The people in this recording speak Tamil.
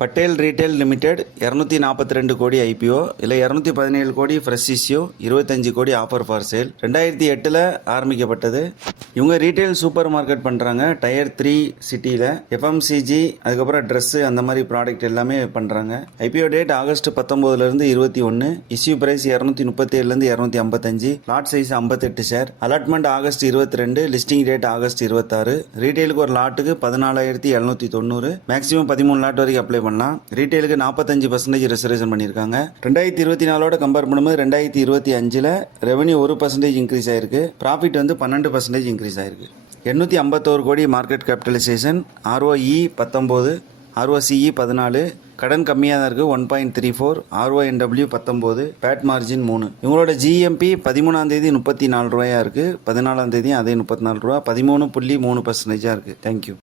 பட்டேல் ரீட்டைல் லிமிடெட் 242 கோடி ஐபிஓ, இல்லை 217 கோடி ஃப்ரெஷ் இஷ்யூ, 25 கோடி ஆஃபர் ஃபார் சேல். 2008 ஆரம்பிக்கப்பட்டது. இவங்க ரீட்டைல் சூப்பர் மார்க்கெட் பண்ணுறாங்க. டயர் 3 சிட்டியில் எஃப்எம்சிஜி, அதுக்கப்புறம் ட்ரெஸ்ஸு, அந்த மாதிரி ப்ராடக்ட் எல்லாமே பண்ணுறாங்க. IPO date August 19 21. Issue price 237 255. Lot size 58 share. Allotment August 22. Listing date August 26. ரீட்டைலுக்கு ஒரு லாட்டுக்கு 14,790. மேக்ஸிமம் 13 லாட் வரைக்கும் அப்ளை பண்ணலாம். ரீட்டைலுக்கு 45% ரிசர்வேஷன் பண்ணியிருக்காங்க. 2024 கம்பேர் பண்ணும்போது 2025 ரெவன்யூ 1% இன்க்ரீஸ் ஆயிருக்கு. ப்ராஃபிட் 12% இன்க்ரீஸ் ஆயிருக்கு. 851 கோடி மார்க்கெட் கேபிட்டலைசேஷன். ROE 19, ROCE 14. கடன் கம்மியாக தான் இருக்குது, 1.34. RONW 19, PAT margin 3. இவங்களோட GMP 13 34 ரூபாயா இருக்குது. 14 அதே 34 ரூபா, 13.3% இருக்குது. தேங்க்யூ.